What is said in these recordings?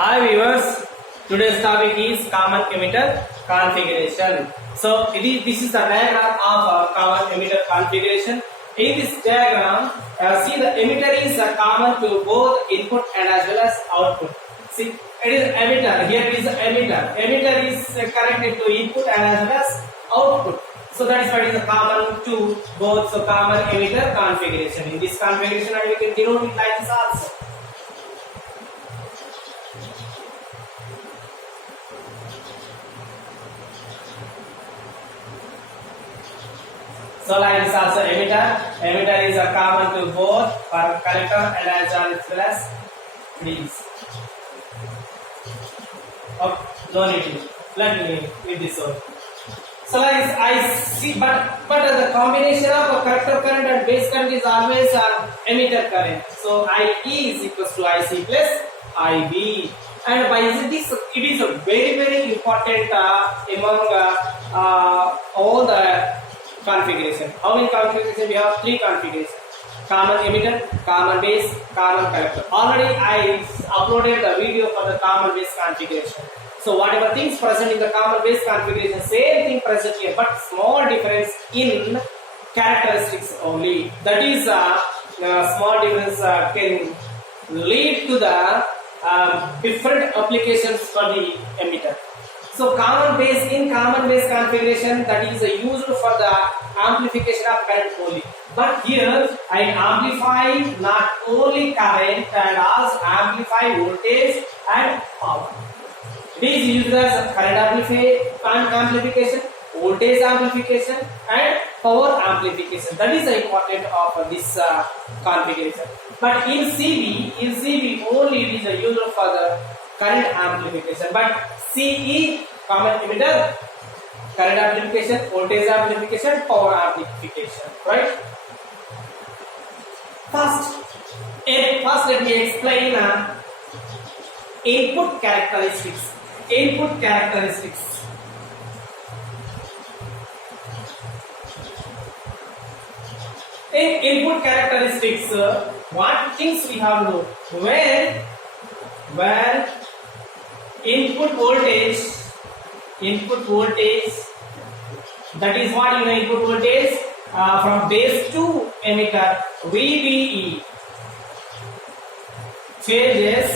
Hi viewers, today's topic is common emitter configuration. So this is the diagram of common emitter configuration. In this diagram, see the emitter is common to both input and as well as output. See, it is emitter. Here is the emitter. Emitter is connected to input and as well as output. So that is why it is common to both. So common emitter configuration. In this configuration, we can denote it like this also. So like this also emitter. Emitter is common to both for collector and as well as these. Okay, no need to. Let me read this one. So like this, I see, but the combination of collector current and base current is always emitter current. So IE is equals to IC plus IB. And by this, it is a very important among all the configuration. How many configuration? We have 3 configurations: common emitter, common base, common collector. Already I uploaded the video for the common base configuration. So whatever things present in the common base configuration, same thing present here, but small difference in characteristics only. That is small difference can lead to the different applications for the emitter. So common base configuration, that is used for the amplification of current only. But here I amplify not only current and also amplify voltage and power. It is used as current amplification, voltage amplification and power amplification. That is the important of this configuration. But in CB only it is used for the current amplification. But CE, common emitter, current amplification, voltage amplification, power amplification, right? First let me explain input characteristics. Input characteristics. In input characteristics, what things we have to know? When input voltage, that is what you know, input voltage from base to emitter, VBE changes.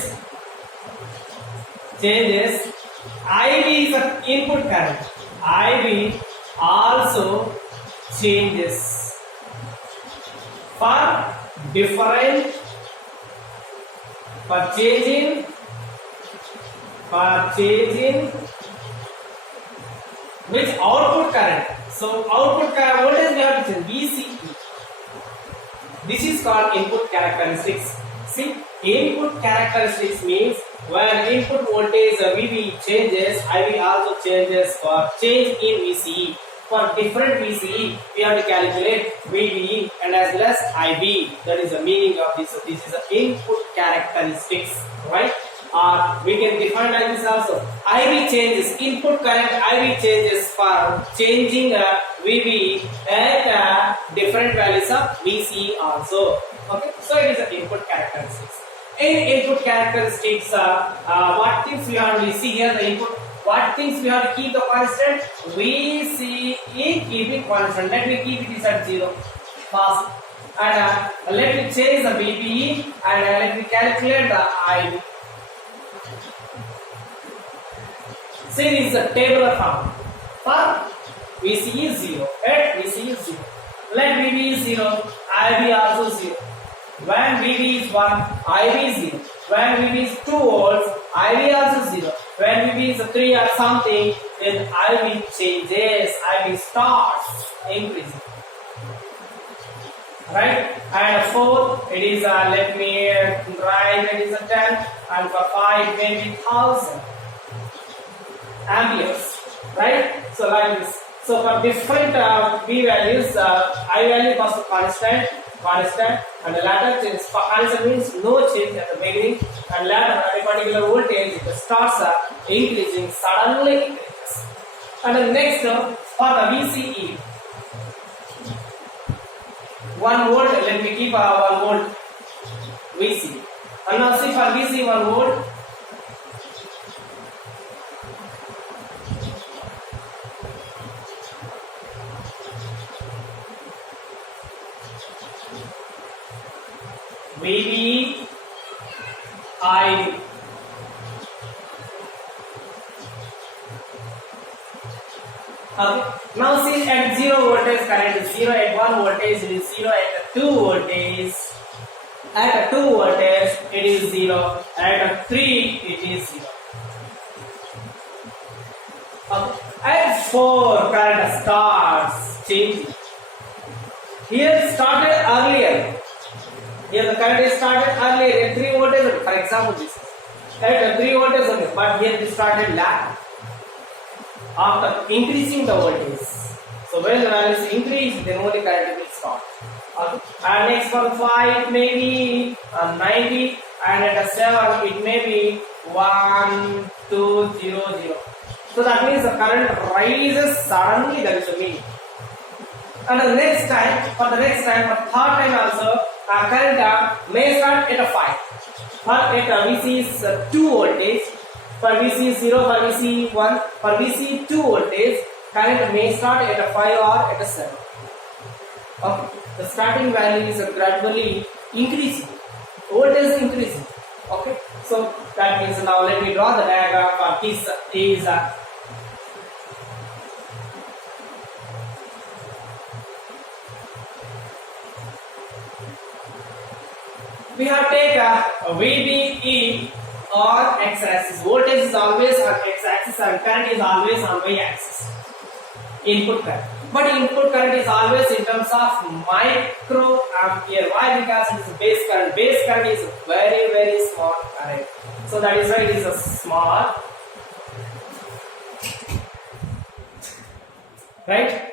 IB is the input current. IB also changes for changing which output current. So output current voltage we have to change, VCE. This is called input characteristics. See, input characteristics means when input voltage VB changes, IB also changes. For change in VCE, for different VCE we have to calculate VBE and as well as IB. That is the meaning of this. So this is the input characteristics, right? We can define like this also. IB changes, input current IB changes for changing VB at different values of VCE also. Okay, so it is the input characteristics. In input characteristics, what things we have to see here, the input, what things we have to keep the constant? VCE, keep it constant. Let me keep it at 0 first. And let me change the VBE and let me calculate the IB. See, this is a tabular form. For VCE is 0, at VCE is 0. Let VB is 0, IB also 0. When VB is 1, IB is 0. When VB is 2 volts, IB also 0. When VB is 3 or something, then IB changes, IB starts increasing. Right? And 4, it is, let me write, it is a 10, and for 5, maybe 1000 amperes. Right? So like this. So for different V values, I value was constant, and the latter change. Constant means no change at the beginning, and later at a particular voltage it starts increasing, suddenly increases. And the next for the VCE, 1 volt, let me keep 1 volt VC. And now see for VC 1 volt, VB IB. Okay. Now see at 0 voltage current is 0, at 1 voltage it is 0, at 2 voltage at 2 voltage it is 0, at 3 it is 0. Okay. At 4 current starts changing. Here it started earlier. Here the current is started earlier at 3 voltage. For example, this at 3 voltage only, but here it started lag. After increasing the voltage, so when the values increase, then only current will start. Okay. And next one 5 may be 90, and at a 7 it may be 1, 2, 0, 0. So that means the current rises suddenly. That is the meaning. And the next time, for the third time also, current may start at a 5. But at VC is 2 voltage. For VC 0, for VC 1, for VC 2 voltage, current may start at a 5 or at a 7. Okay. The starting value is gradually increasing. Voltage is increasing. Okay. So that means now let me draw the diagram for this is we have take VBE on x-axis. Voltage is always on x-axis and current is always on y-axis. Input current. But input current is always in terms of microampere. Why? Because it is base current. Base current is very, very small current. So that is why it is a small. Right?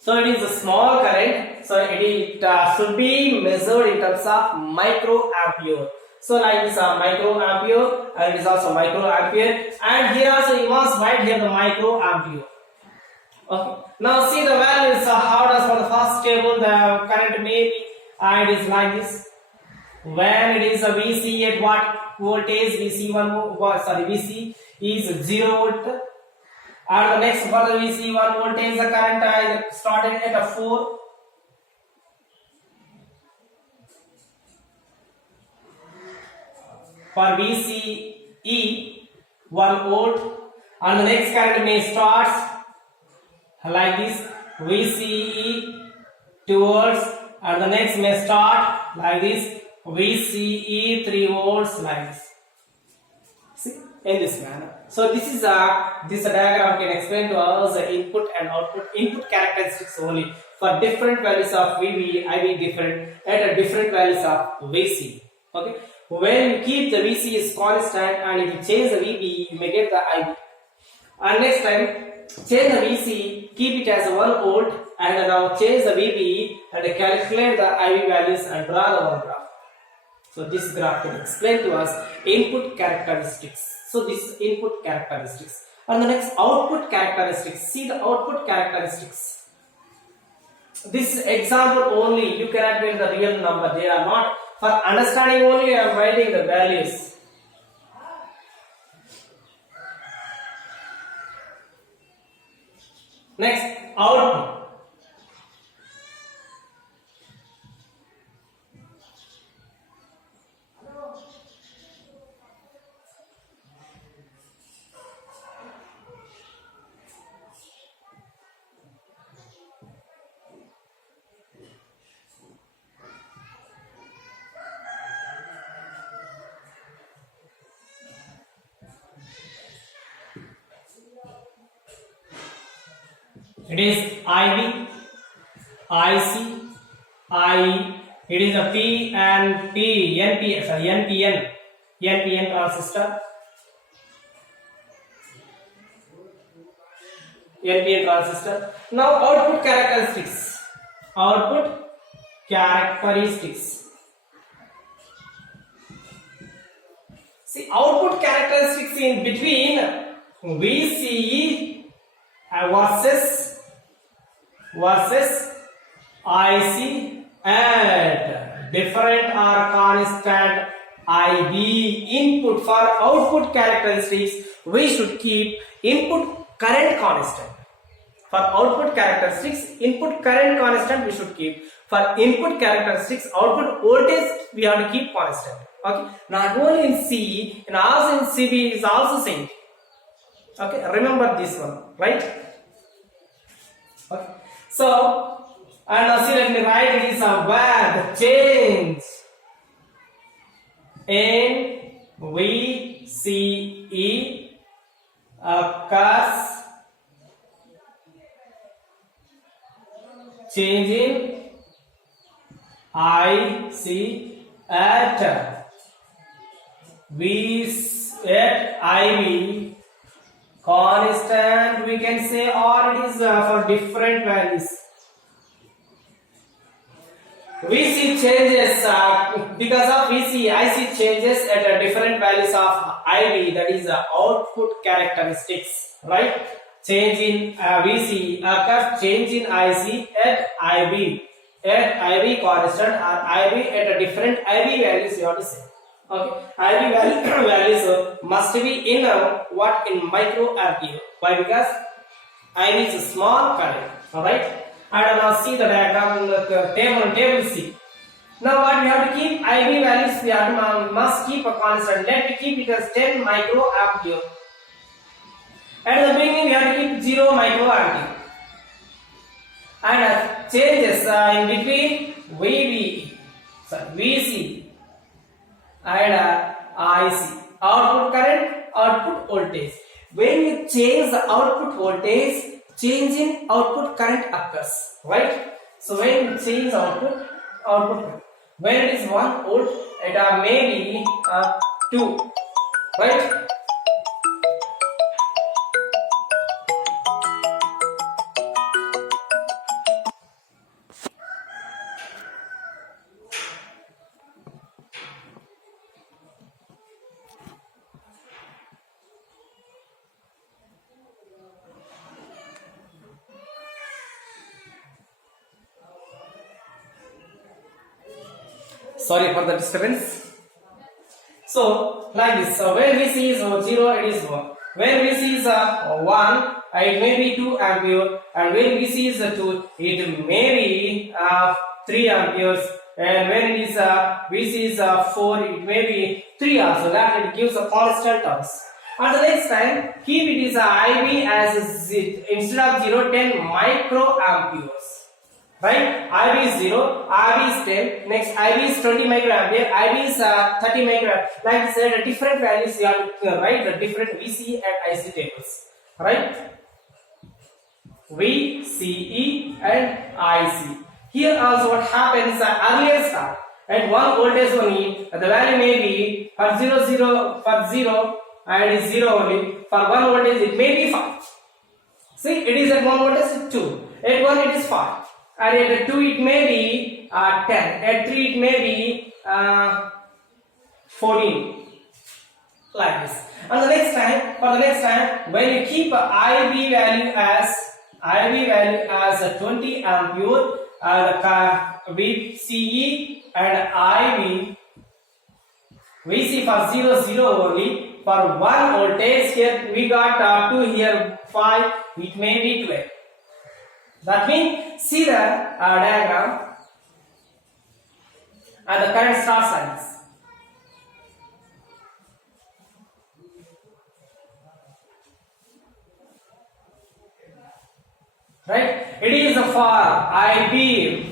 So it is a small current, so it should be measured in terms of microampere. So like this microampere, and it is also microampere, and here also you must write here the microampere. Okay. Now see the values. How does for the first table the current may be? And it is like this. When it is a VC at what voltage? VC is 0 volt. And the next for the VC 1 voltage, the current started at a 4. For VCE 1 volt, and the next current may start like this. VCE 2 volts, and the next may start like this. VCE 3 volts like this. See, in this manner. So this is this diagram can explain to us the input and input characteristics only for different values of VB, IB different at different values of VC. Okay. When you keep the VC is constant and if you change the VB, you may get the IB. And next time change the VC, keep it as 1 volt, and now change the VB and calculate the IB values and draw the one graph. So this graph can explain to us input characteristics. So this is input characteristics. And the next output characteristics. See the output characteristics. This example only, you cannot get the real number. They are not. For understanding only, I am writing the values. Next, output. It is IB, IC, IE. It is a NPN transistor. NPN transistor. Now output characteristics. Output characteristics. See output characteristics in between VCE versus IC and different or constant IB input. For output characteristics we should keep input current constant. For output characteristics, input current constant we should keep. For input characteristics, output voltage we have to keep constant. Okay. Not only in C, and also in CB is also same. Okay. Remember this one, right? Okay. So, and now see, let me write this where the change in VCE occurs. Change in IC at IV constant, we can say, or it is for different values. VC changes because of VC, IC changes at different values of IV, that is output characteristics, right? Change in VC occurs, change in IC at IV constant, or IV at a different IV values you have to say. Okay, IV values must be in what, in microampere. Why? Because IV is a small current. All right, and now see the diagram in the table C. Now what we have to keep, IV values we have to, must keep a constant. Let me keep it as 10 microampere. At the beginning we have to keep 0 microampere, and changes in between VC and IC, output current, output voltage. When you change the output voltage, change in output current occurs, right? So when you change output current, when it is 1 volt, it may be 2, right? Sorry for the disturbance. So like this, so when VC is 0, it is 1. When VC is 1, it may be 2 ampere, and when VC is 2, it may be 3 amperes, and when it is VC is 4, it may be 3 also. That it gives a constant terms. And the next time, keep it is IV as instead of 0, 10 microamperes. Right? IV is 0, IV is 10, next IV is 20 microampere, IV is 30 microampere. Like I said, different values you have to write the different VC and IC tables. Right? VCE and IC. Here also what happens, earlier start at 1 voltage only, the value may be for 0 and is 0 only, for 1 voltage it may be 5. See, it is at 1 voltage 2, at 1 it is 5. And at 2 it may be 10, at 3 it may be 14, like this. And the next time, when you keep IV value as 20 ampere, VCE and IV, VC for 0 only, for 1 voltage here we got 2 here 5, it may be 12. That means, see the diagram, and the current starts like this. Right? It is for IV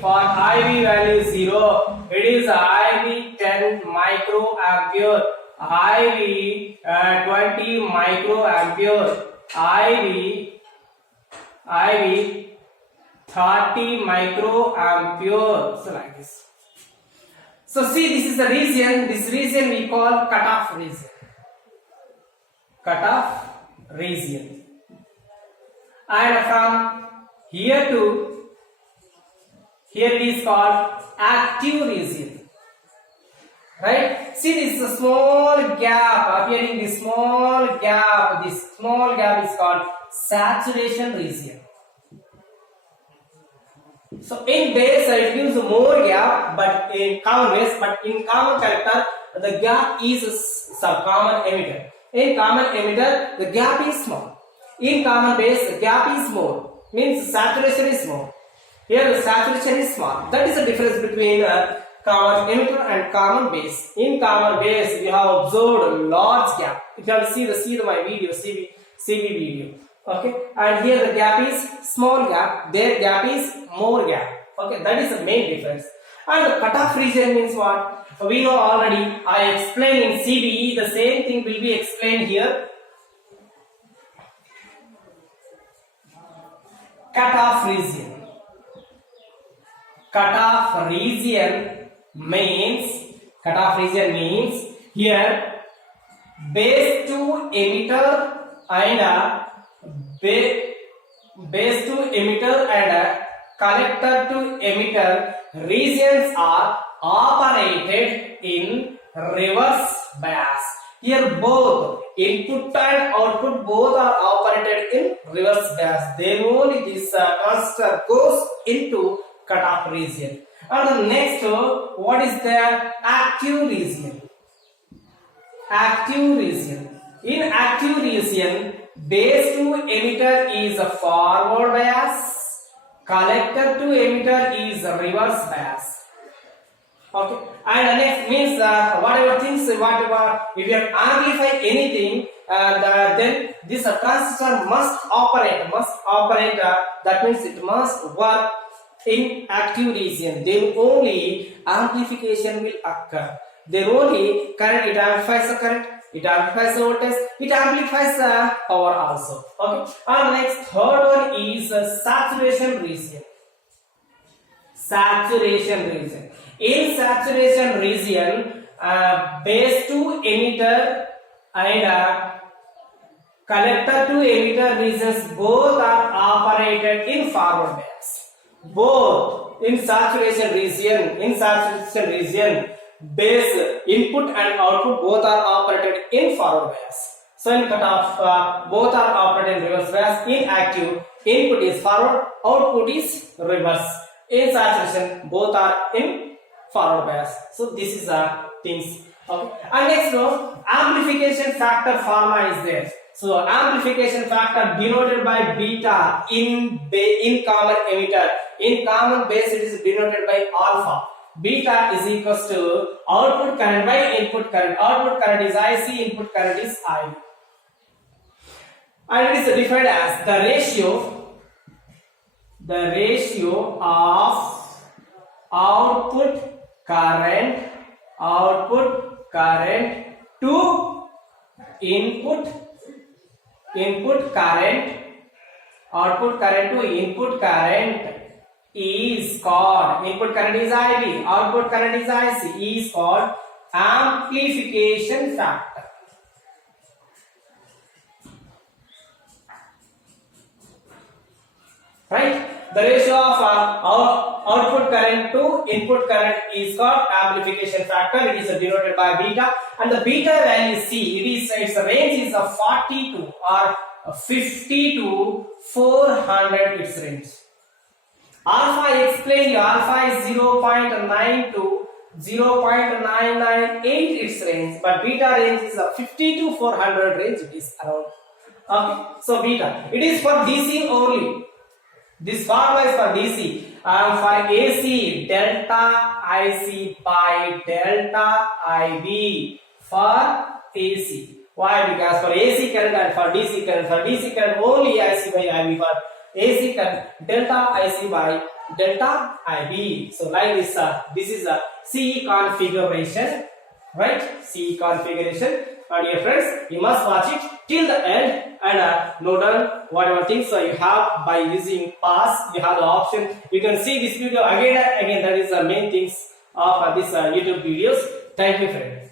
value 0. It is IV 10 microampere, IV 20 microampere, IV 30 microampere. So like this. So see, this is the region. This region we call cutoff region. Cutoff region. And from here to here it is called active region. Right? See, this is a small gap appearing. This small gap is called saturation region. So in base it gives more gap, but in common base, but in common collector the gap is common emitter. In common emitter the gap is small. In common base the gap is more. means saturation is more. Here the saturation is small. That is the difference between common emitter and common base. In common base, we have observed large gap. You can see my video, CV video. Okay, and here the gap is small gap. Their gap is more gap. Okay, that is the main difference. And the cutoff region means what? We know already. I explained in CBE. The same thing will be explained here. Cutoff region. Cutoff region means here base to emitter and base to emitter and collector to emitter regions are operated in reverse bias. Here both input and output both are operated in reverse bias. Then only this transistor goes into cutoff region. And the next, what is the active region? Active region. In active region, base to emitter is a forward bias. Collector to emitter is a reverse bias. Okay, and next means whatever if you amplify anything, then this transistor must operate. That means it must work in active region. Then only amplification will occur. Then only current, it amplifies the current, it amplifies the voltage, it amplifies the power also. Okay, and next third one is saturation region. Saturation region. In saturation region, base to emitter and collector to emitter regions both are operated in forward bias. Both in saturation region, base input and output both are operated in forward bias. So in cutoff, both are operated in reverse bias. In active, input is forward, output is reverse. In saturation, both are in forward bias. So this is things. Okay. And next, amplification factor formula is there. So amplification factor denoted by beta in common emitter. In common base, it is denoted by alpha. Beta is equals to output current by input current. Output current is IC, input current is IB. And it is defined as the ratio of output current to input current, output current to input current is called, input current is IB, output current is IC, is called amplification factor. Right? The ratio of output current to input current is called amplification factor. It is denoted by beta, and the beta value C, its range is 42 or 50 to 400 its range. Alpha, I explained you, alpha is 0.9 to 0.998 its range, but beta range is 50 to 400 range, it is around. Okay, so beta, it is for DC only. This formula is for DC. For AC, delta IC by delta IB for AC. Why? Because for AC current and for DC current only IC by IB, for AC current delta IC by delta IB. So like this, this is a CE configuration, right? CE configuration. And dear friends, you must watch it till the end and note down whatever things you have by using pause. You have the option. You can see this video again and again. That is the main things of this YouTube videos. Thank you, friends.